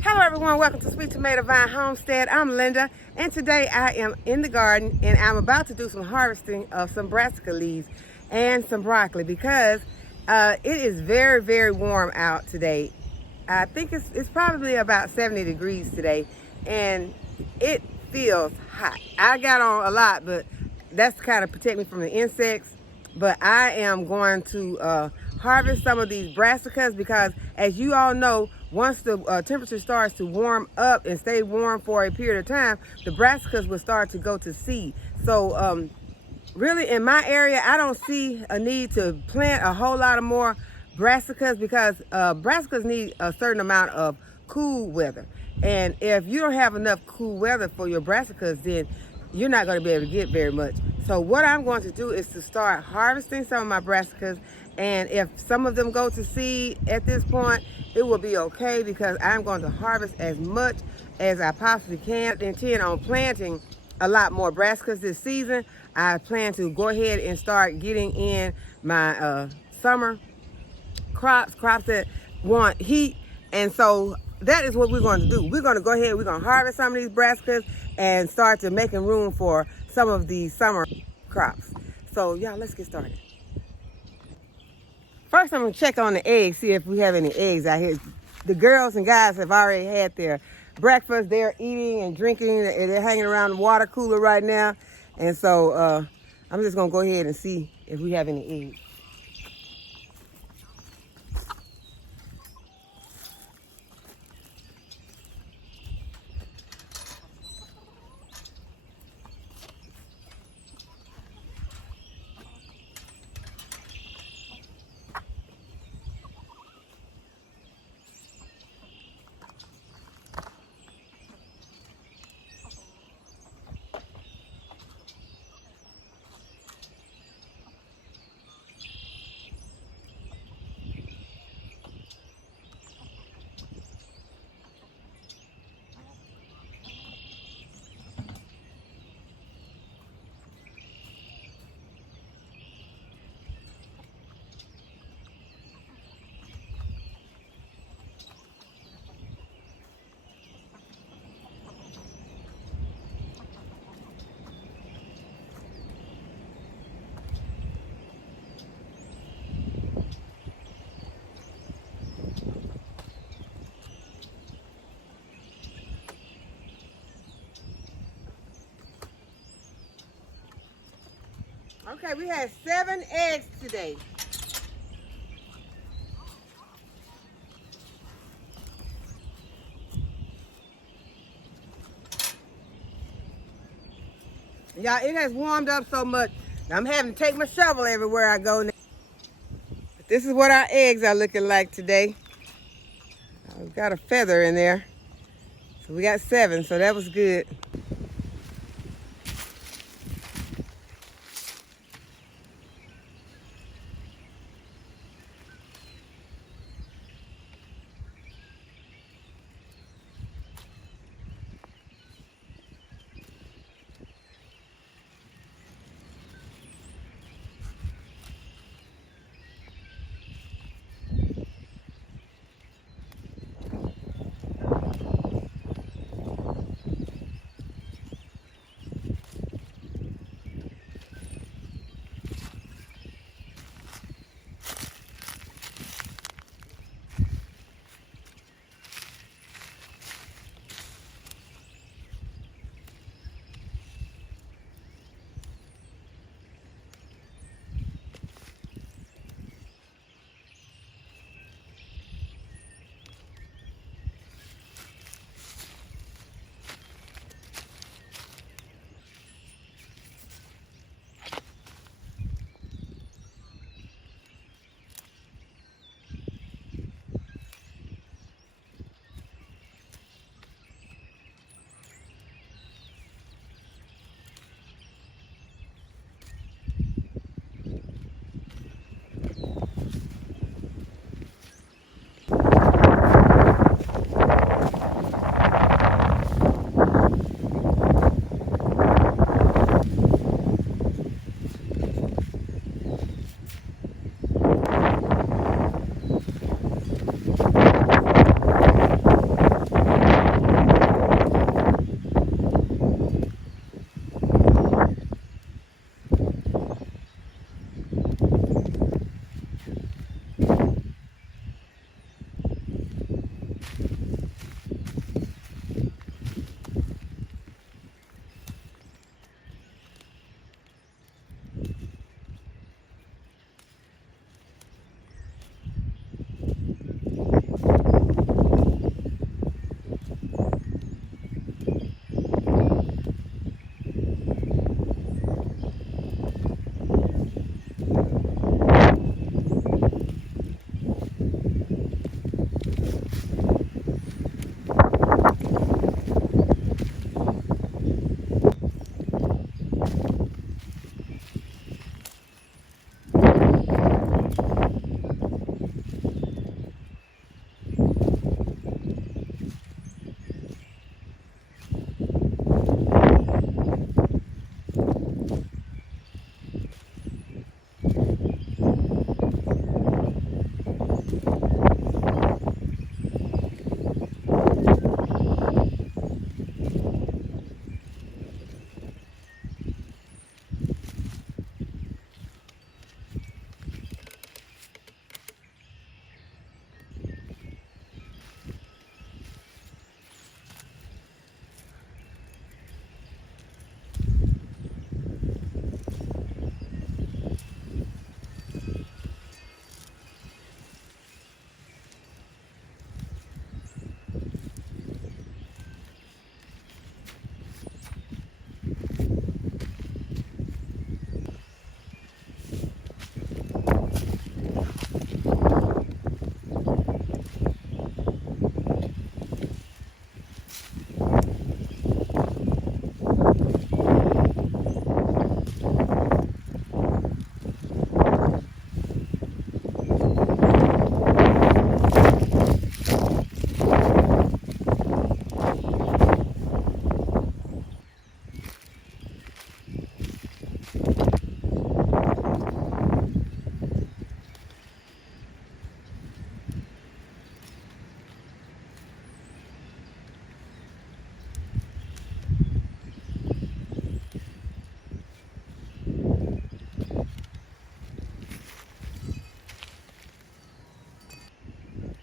Hello everyone, welcome to Sweet Tomato Vine Homestead. I'm Linda, and today I am in the garden and I'm about to do some harvesting of some brassica leaves and some broccoli because it is very warm out today. I think it's probably about 70 degrees today and it feels hot. I got on a lot, but that's to kind of protect me from the insects. But I am going to harvest some of these brassicas because, as you all know, once the temperature starts to warm up and stay warm for a period of time, the brassicas will start to go to seed. So really in my area, I don't see a need to plant a whole lot of more brassicas because brassicas need a certain amount of cool weather. And if you don't have enough cool weather for your brassicas, then you're not going to be able to get very much. So what I'm going to do is to start harvesting some of my brassicas, and if some of them go to seed at this point, it will be okay because I'm going to harvest as much as I possibly can. I intend on planting a lot more brassicas this season. I plan to go ahead and start getting in my summer crops that want heat, and so that is what we're going to do. We're going to go ahead, we're going to harvest some of these brassicas and start to making room for some of these summer crops. So y'all, let's get started. First, I'm going to check on the eggs, see if we have any eggs out here. The girls and guys have already had their breakfast. They're eating and drinking. They're hanging around the water cooler right now. And so I'm just going to go ahead and see if we have any eggs. Okay, we had 7 eggs today. Y'all, it has warmed up so much, I'm having to take my shovel everywhere I go now. But this is what our eggs are looking like today. We've got a feather in there. So we got 7, so that was good.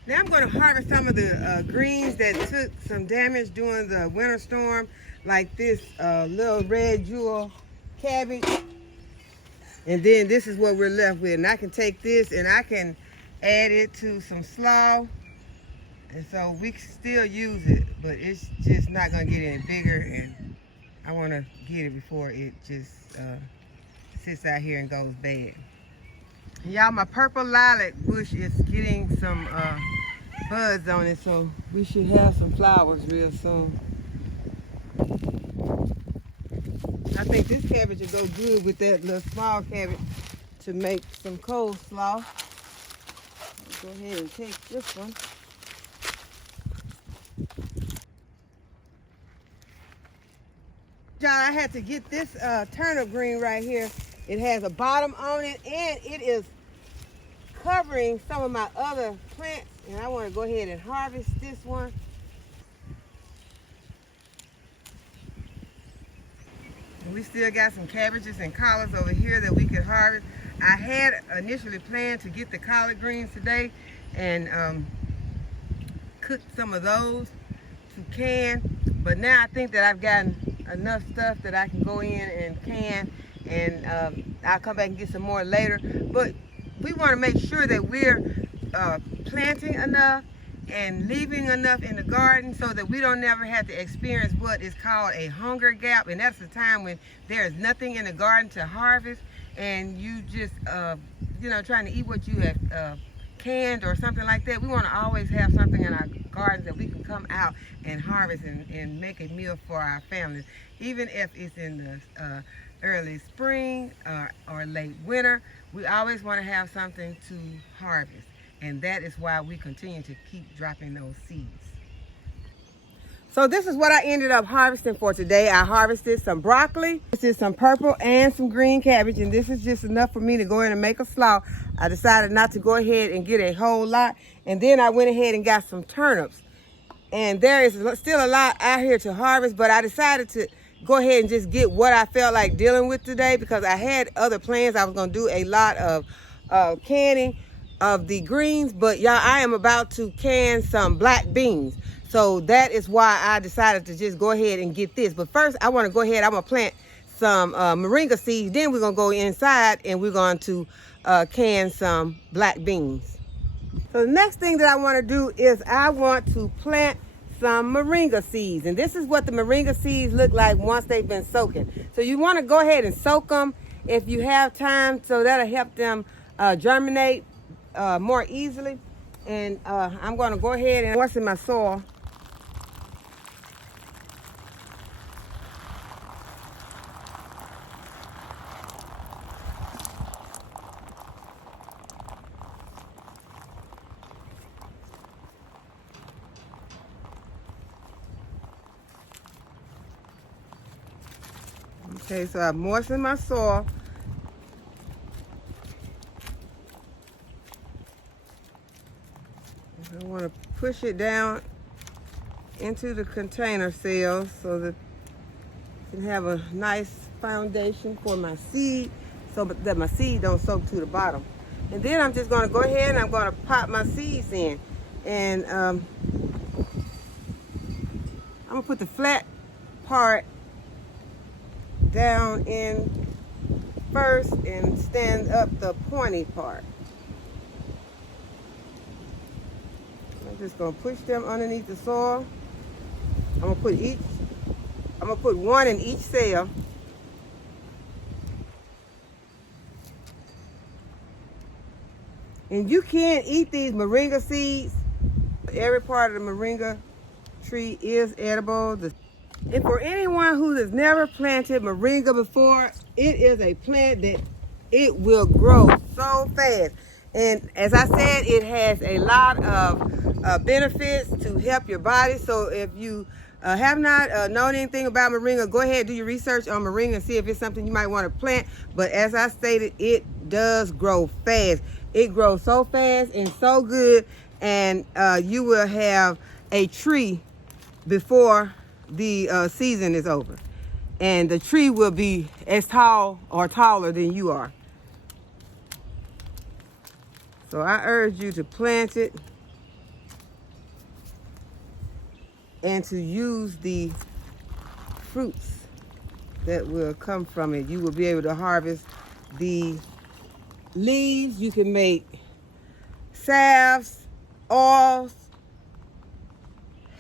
Now I'm going to harvest some of the greens that took some damage during the winter storm, like this little red jewel cabbage. And then this is what we're left with. And I can take this and I can add it to some slaw. And so we can still use it, but it's just not going to get any bigger. And I want to get it before it just sits out here and goes bad. Y'all, my purple lilac bush is getting some buds on it, so we should have some flowers real soon. I think this cabbage will go good with that little small cabbage to make some coleslaw. I'll go ahead and take this one. Y'all, I had to get this turnip green right here. It has a bottom on it, and it is covering some of my other plants, and I want to go ahead and harvest this one. We still got some cabbages and collards over here that we could harvest. I had initially planned to get the collard greens today and cook some of those to can, but now I think that I've gotten enough stuff that I can go in and can, and I'll come back and get some more later. But we want to make sure that we're planting enough and leaving enough in the garden so that we don't never have to experience what is called a hunger gap, and that's the time when there is nothing in the garden to harvest and you just you know, trying to eat what you have canned or something like that. We want to always have something in our gardens that we can come out and harvest and make a meal for our families, even if it's in the early spring or late winter. We always want to have something to harvest, and that is why we continue to keep dropping those seeds. So this is what I ended up harvesting for today. I harvested some broccoli, this is some purple and some green cabbage, and this is just enough for me to go in and make a slaw. I decided not to go ahead and get a whole lot, and then I went ahead and got some turnips. And there is still a lot out here to harvest, but I decided to go ahead and just get what I felt like dealing with today because I had other plans. I was going to do a lot of canning of the greens, but y'all, I am about to can some black beans. So that is why I decided to just go ahead and get this. But first, I want to go ahead, I'm going to plant some moringa seeds. Then we're going to go inside and we're going to can some black beans. So the next thing that I want to do is I want to plant some moringa seeds. And this is what the moringa seeds look like once they've been soaking. So you want to go ahead and soak them if you have time, so that'll help them germinate more easily. And I'm going to go ahead and moisten my soil. Okay, so I've moistened my soil. I want to push it down into the container cells so that I can have a nice foundation for my seed so that my seed don't soak to the bottom. And then I'm just going to go ahead and I'm going to pop my seeds in. And I'm going to put the flat part down in first and stand up the pointy part. I'm just gonna push them underneath the soil. I'm gonna put one in each cell. And you can eat these moringa seeds. Every part of the moringa tree is edible. And for anyone who has never planted moringa before, it is a plant that it will grow so fast. And as I said, it has a lot of benefits to help your body. So if you have not known anything about moringa, go ahead and do your research on moringa and see if it's something you might want to plant. But as I stated, it does grow fast. It grows so fast and so good, and you will have a tree before the season is over, and the tree will be as tall or taller than you are. So I urge you to plant it and to use the fruits that will come from it. You will be able to harvest the leaves. You can make salves, oils,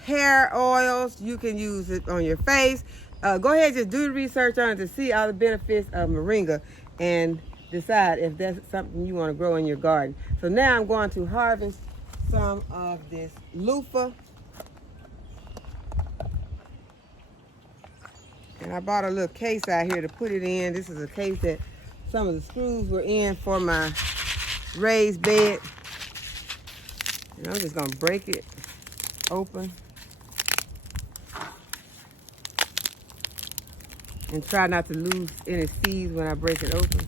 hair oils. You can use it on your face. Go ahead and just do the research on it to see all the benefits of moringa and decide if that's something you want to grow in your garden. So now I'm going to harvest some of this loofah. And I bought a little case out here to put it in. This is a case that some of the screws were in for my raised bed. And I'm just going to break it open and try not to lose any seeds when I break it open.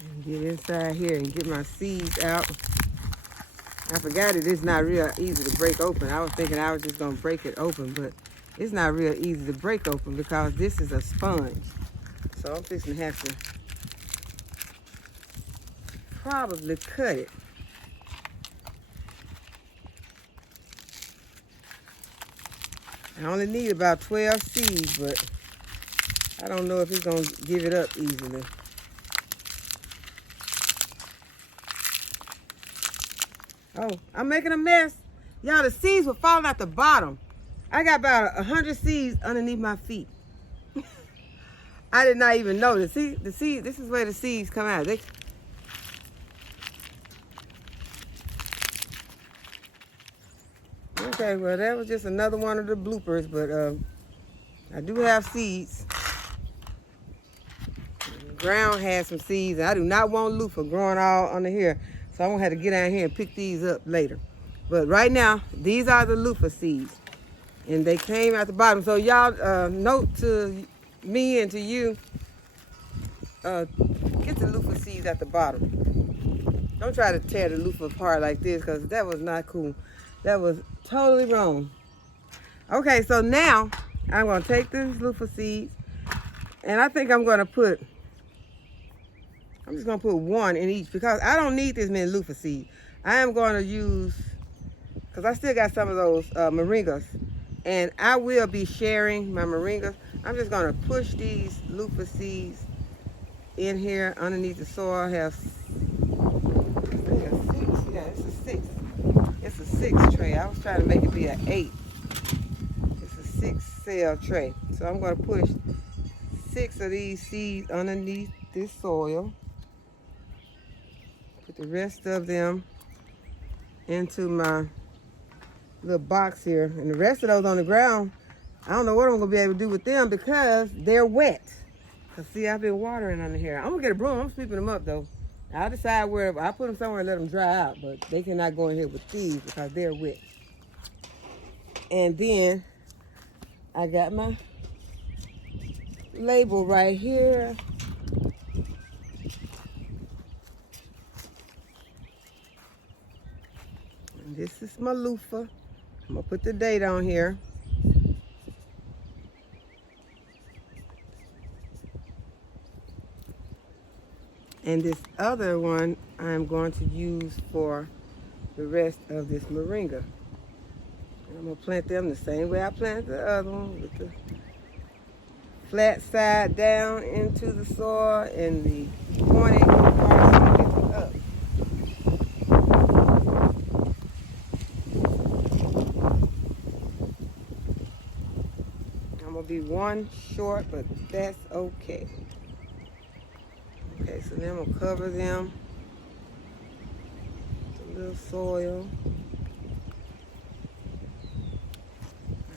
And get inside here and get my seeds out. I forgot it's not real easy to break open. I was thinking I was just gonna break it open, but it's not real easy to break open because this is a sponge. So I'm fixing to have to probably cut it. I only need about 12 seeds, but I don't know if it's gonna give it up easily. Oh, I'm making a mess. Y'all, the seeds were falling out the bottom. I got about 100 seeds underneath my feet. I did not even notice. See, the seeds, this is where the seeds come out. Okay, well, that was just another one of the bloopers, but I do have seeds. The ground has some seeds, and I do not want loofah growing all under here. So I'm gonna have to get down here and pick these up later. But right now, these are the loofah seeds. And they came out the bottom. So y'all, note to me and to you, get the loofah seeds at the bottom. Don't try to tear the loofah apart like this, because that was not cool. That was totally wrong. Okay, so now I'm gonna take these loofah seeds, and I think I'm just gonna put one in each because I don't need this many loofah seeds. I am going to use, because I still got some of those moringas, and I will be sharing my moringas. I'm just gonna push these loofah seeds in here underneath the soil. I have, I think a 6, yeah, it's a 6. It's a 6 tray. I was trying to make it be an 8. It's a 6 cell tray. So I'm gonna push 6 of these seeds underneath this soil. Put the rest of them into my little box here. And the rest of those on the ground, I don't know what I'm gonna be able to do with them because they're wet. Cause see, I've been watering under here. I'm gonna get a broom, I'm sweeping them up though. I'll decide where, I'll put them somewhere and let them dry out, but they cannot go in here with these because they're wet. And then I got my label right here. And this is my loofah. I'm gonna put the date on here. And this other one I'm going to use for the rest of this moringa. And I'm gonna plant them the same way I planted the other one, with the flat side down into the soil and the pointing part up. I'm gonna be one short, but that's okay. Okay, so then I'm gonna cover them with a little soil.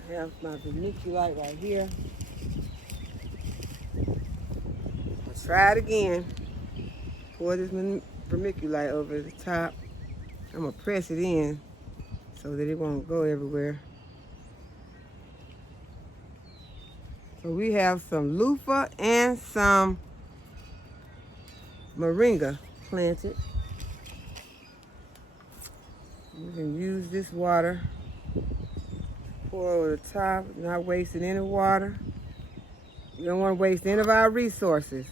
I have my vermiculite right here. I'll try it again. Pour this vermiculite over the top. I'm gonna press it in so that it won't go everywhere. So we have some loofah and some moringa planted. You can use this water, pour over the top, not wasting any water. You don't want to waste any of our resources.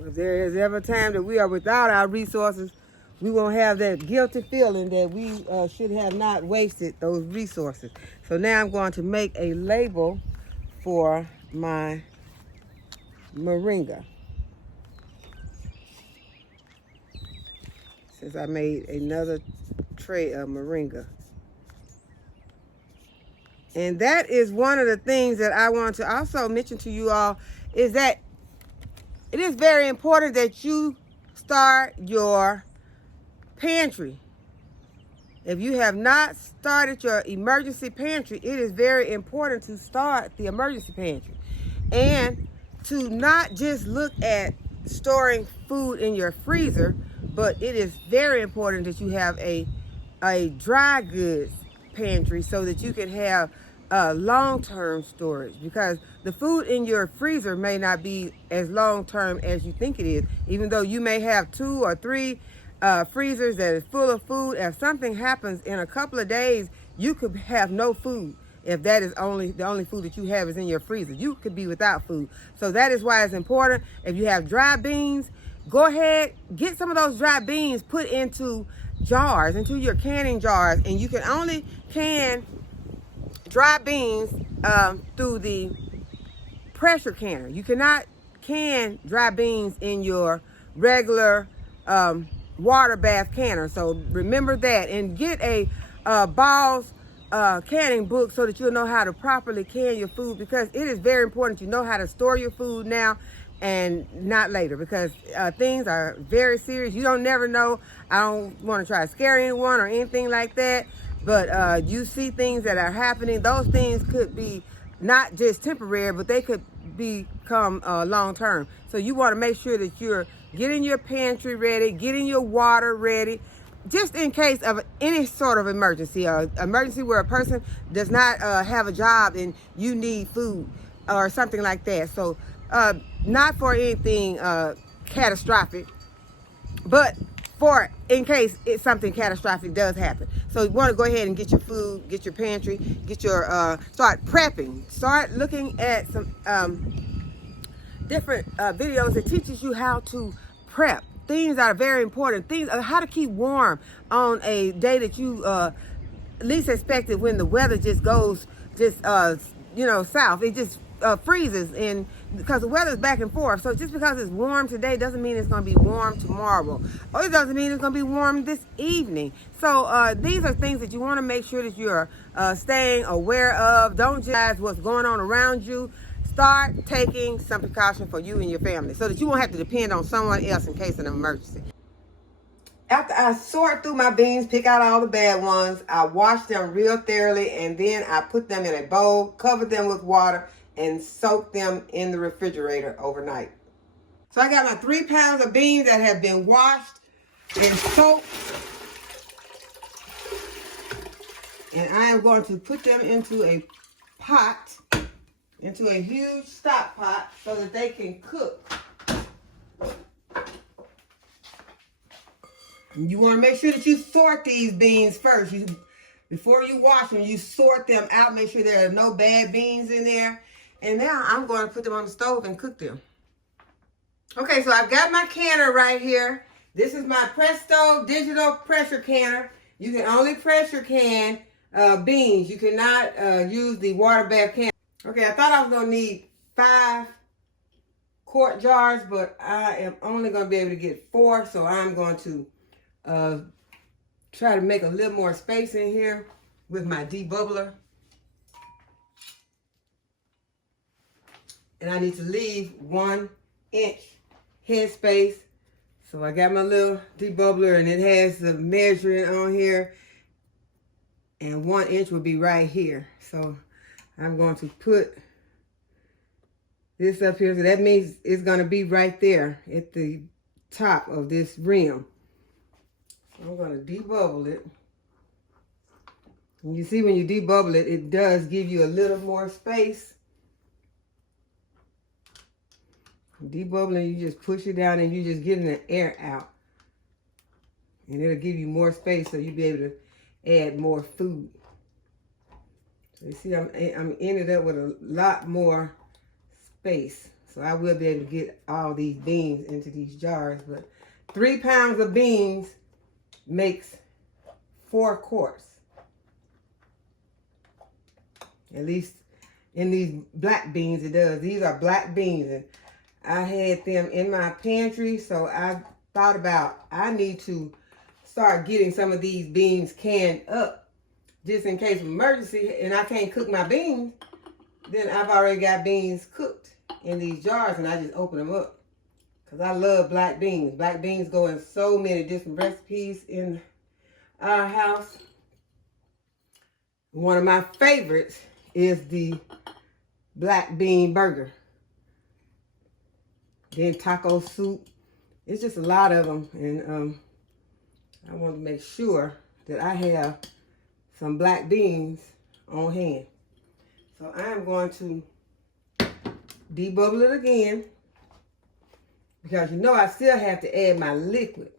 If there is ever a time that we are without our resources, we won't have that guilty feeling that we should have not wasted those resources. So now I'm going to make a label for my moringa. Since I made another tray of moringa. And that is one of the things that I want to also mention to you all, is that it is very important that you start your pantry. If you have not started your emergency pantry, it is very important to start the emergency pantry. And to not just look at storing food in your freezer, but it is very important that you have a dry goods pantry so that you can have long-term storage, because the food in your freezer may not be as long-term as you think it is. Even though you may have 2 or 3 freezers that is full of food, if something happens in a couple of days, you could have no food. If that is the only food that you have is in your freezer, you could be without food. So that is why it's important. If you have dry beans, go ahead, get some of those dry beans put into jars, into your canning jars, and you can only can dry beans through the pressure canner. You cannot can dry beans in your regular water bath canner. So remember that, and get a Ball's canning book so that you'll know how to properly can your food, because it is very important you know how to store your food now and not later, because things are very serious. You don't never know. I don't want to try to scare anyone or anything like that, but you see things that are happening. Those things could be not just temporary, but they could become long-term. So you want to make sure that you're getting your pantry ready, getting your water ready, just in case of any sort of emergency, emergency where a person does not have a job and you need food or something like that. So not for anything catastrophic, but for in case something catastrophic does happen. So you want to go ahead and get your food, get your pantry, get your start prepping. Start looking at some different videos that teaches you how to prep. Things that are very important. Things how to keep warm on a day that you least expect it, when the weather just goes south. It just freezes, and because the weather is back and forth. So just because it's warm today doesn't mean it's going to be warm tomorrow, or it doesn't mean it's going to be warm this evening. So these are things that you want to make sure that you're staying aware of. Don't just what's going on around you. Start taking some precaution for you and your family so that you won't have to depend on someone else in case of an emergency. After I sort through my beans, pick out all the bad ones, I wash them real thoroughly, and then I put them in a bowl, cover them with water, and soak them in the refrigerator overnight. So I got my 3 pounds of beans that have been washed and soaked, and I am going to put them into a pot, into a huge stock pot, so that they can cook. You want to make sure that you sort these beans first. Before you wash them, you sort them out. Make sure there are no bad beans in there. And now I'm going to put them on the stove and cook them. Okay, so I've got my canner right here. This is my Presto digital pressure canner. You can only pressure can beans. You cannot use the water bath canner. Okay, I thought I was going to need 5 quart jars, but I am only going to be able to get 4, so I'm going to try to make a little more space in here with my debubbler. And I need to leave 1 inch headspace. So I got my little debubbler, and it has the measuring on here, and 1 inch will be right here. So I'm going to put this up here. So that means it's going to be right there at the top of this rim. So I'm going to debubble it. And you see when you debubble it, it does give you a little more space. Debubbling, you just push it down and you just getting the air out. And it'll give you more space so you'll be able to add more food. So you see, I'm ended up with a lot more space. So I will be able to get all these beans into these jars. But 3 pounds of beans makes 4 quarts. At least in these black beans it does. These are black beans, and I had them in my pantry, so I thought about I need to start getting some of these beans canned up just in case of emergency and I can't cook my beans. Then I've already got beans cooked in these jars, and I just open them up because I love black beans. Black beans go in so many different recipes in our house. One of my favorites is the black bean burger. Then taco soup. It's just a lot of them, and I want to make sure that I have some black beans on hand. So I am going to debubble it again because you know I still have to add my liquid,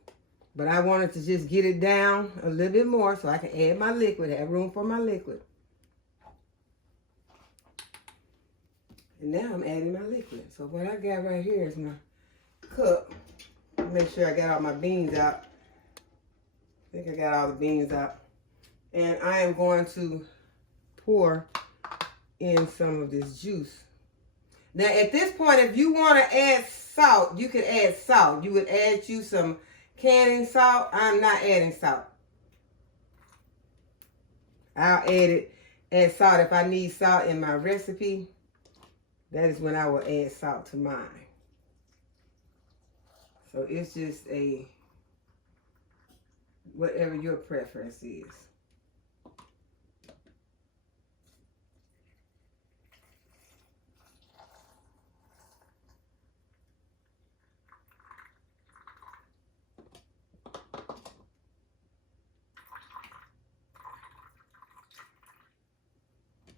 but I wanted to just get it down a little bit more so I can add my liquid, have room for my liquid. And now I'm adding my liquid. So what I got right here is my cup. Make sure I got all my beans out. I think I got all the beans out. And I am going to pour in some of this juice. Now at this point, if you want to add salt, you can add salt. You would add you some canning salt. I'm not adding salt. I'll add salt if I need salt in my recipe. That is when I will add salt to mine. So it's just whatever your preference is.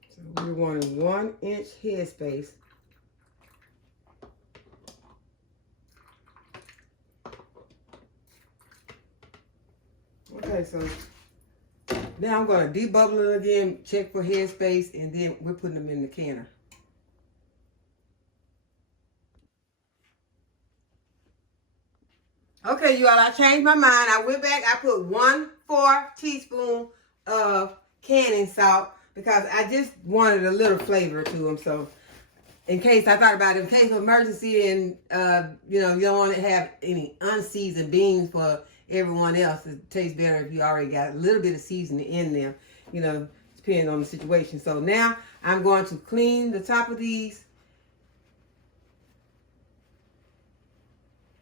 So we're wanting 1-inch headspace. Okay, so now I'm going to debubble it again, check for headspace, and then we're putting them in the canner. Okay, you all, I changed my mind. I went back, I put 1/4 teaspoon of canning salt because I just wanted a little flavor to them. So in case, I thought about it, in case of emergency and, you know, you don't want to have any unseasoned beans for everyone else. It tastes better if you already got a little bit of seasoning in them, you know, depending on the situation. So now I'm going to clean the top of these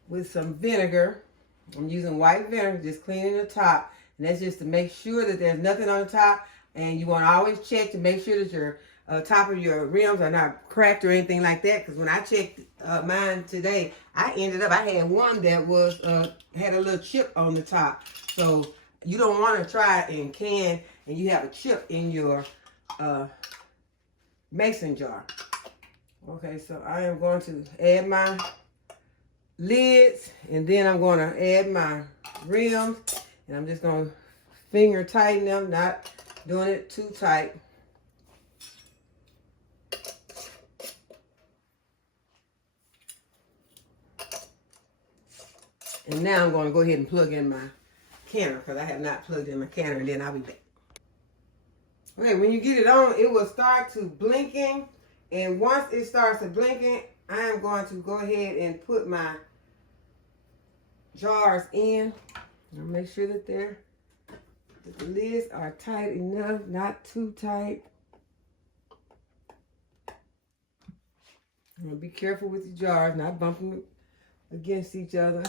with some vinegar. I'm using white vinegar, just cleaning the top. And that's just to make sure that there's nothing on the top. And you want to always check to make sure that your top of your rims are not cracked or anything like that. Because when I checked mine today, I had one that was had a little chip on the top. So you don't want to try it in can and you have a chip in your mason jar. Okay, so I am going to add my lids, and then I'm going to add my rims, and I'm just going to finger tighten them, not doing it too tight. And now I'm going to go ahead and plug in my canner because I have not plugged in my canner, and then I'll be back. Okay, when you get it on, it will start to blinking, and once it starts to blinking, I am going to go ahead and put my jars in. I'll make sure that the lids are tight enough, not too tight. I'm gonna be careful with the jars, not bumping against each other.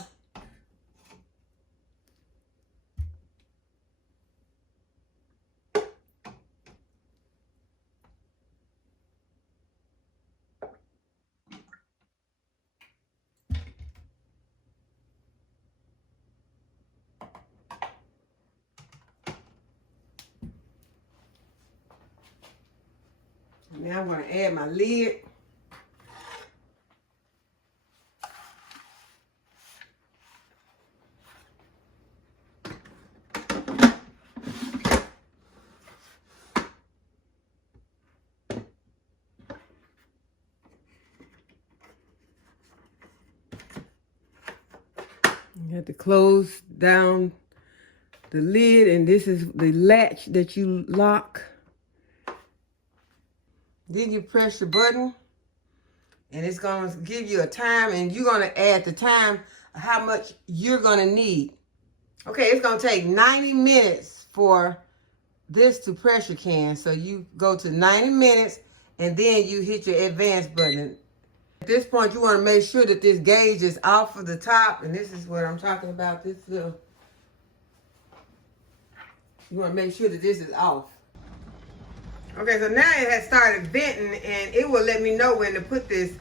Now I'm going to add my lid. have to close down the lid, and this is the latch that you lock. Then you press your button, and it's gonna give you a time, and you're gonna add the time how much you're gonna need. Okay, it's gonna take 90 minutes for this to pressure can. So you go to 90 minutes and then you hit your advance button. At this point, you want to make sure that this gauge is off of the top, and this is what I'm talking about. This little, you want to make sure that this is off. Okay, so now it has started venting, and it will let me know when to put this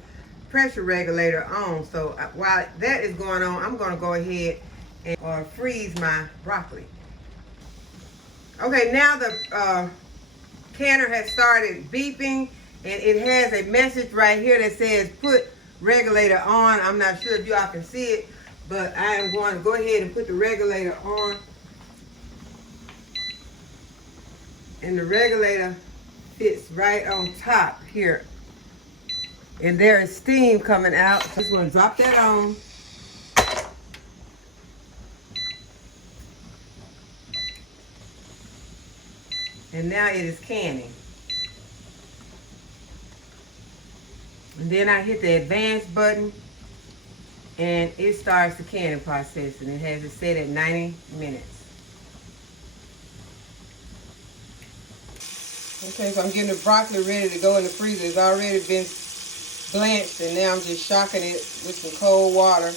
pressure regulator on. So while that is going on, I'm going to go ahead and freeze my broccoli. Okay, now the canner has started beeping, and it has a message right here that says put regulator on. I'm not sure if y'all can see it, but I am going to go ahead and put the regulator on. And the regulator fits right on top here. And there is steam coming out. So just want to drop that on. And now it is canning. And then I hit the advance button, and it starts the canning process, and it has it set at 90 minutes. Okay, so I'm getting the broccoli ready to go in the freezer. It's already been blanched, and now I'm just shocking it with some cold water.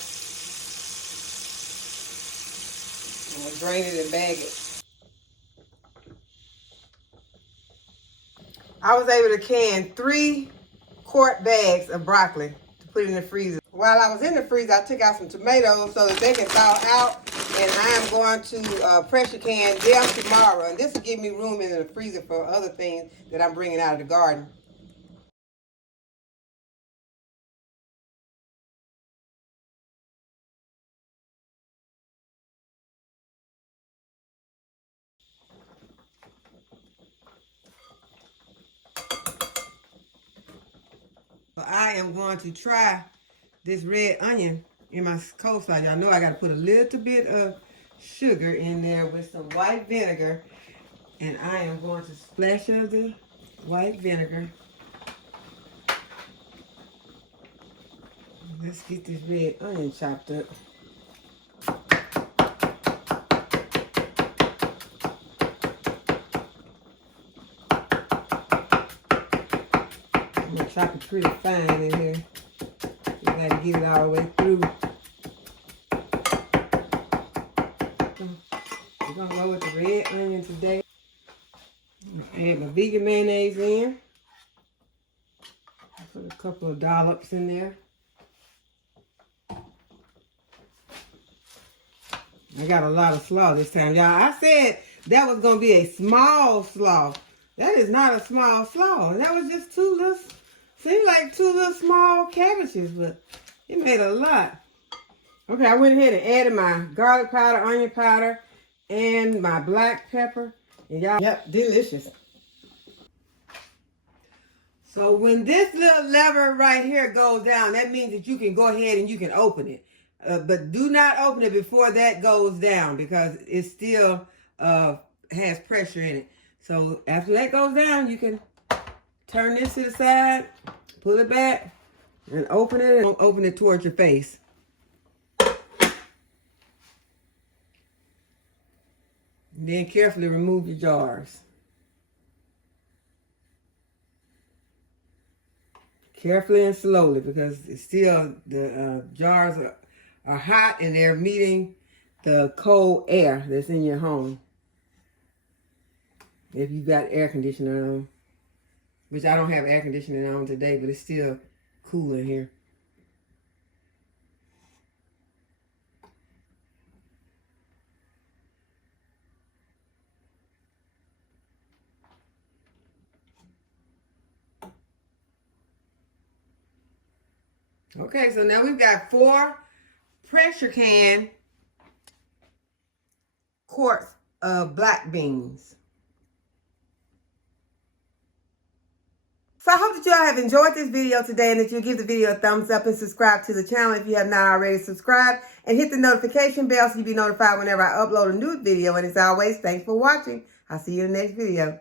I'm gonna drain it and bag it. I was able to can 3 quart bags of broccoli to put in the freezer. While I was in the freezer, I took out some tomatoes so that they can thaw out, and I am going to pressure can them tomorrow. And this will give me room in the freezer for other things that I'm bringing out of the garden. So I am going to try this red onion in my coleslaw. Y'all know I got to put a little bit of sugar in there with some white vinegar. And I am going to splash of the white vinegar. Let's get this red onion chopped up. I'm going to chop it pretty fine in here. You got to get it all the way through. We're going to go with the red onion today. Add my vegan mayonnaise in. Put a couple of dollops in there. I got a lot of slaw this time, y'all. I said that was going to be a small slaw. That is not a small slaw. And that was just 2 little, seemed like 2 little small cabbages, but it made a lot. Okay, I went ahead and added my garlic powder, onion powder, and my black pepper. And y'all, yep, delicious. So when this little lever right here goes down, that means that you can go ahead and you can open it. But do not open it before that goes down, because it still has pressure in it. So after that goes down, you can turn this to the side, pull it back, and open it. And open it towards your face. And then carefully remove your jars. Carefully and slowly, because it's still, the jars are hot and they're meeting the cold air that's in your home. If you've got air conditioner on, which I don't have air conditioning on today, but it's still cool in here. Okay, so now we've got 4 pressure can quarts of black beans. So I hope that you all have enjoyed this video today and that you'll give the video a thumbs up and subscribe to the channel if you have not already subscribed. And hit the notification bell so you'll be notified whenever I upload a new video. And as always, thanks for watching. I'll see you in the next video.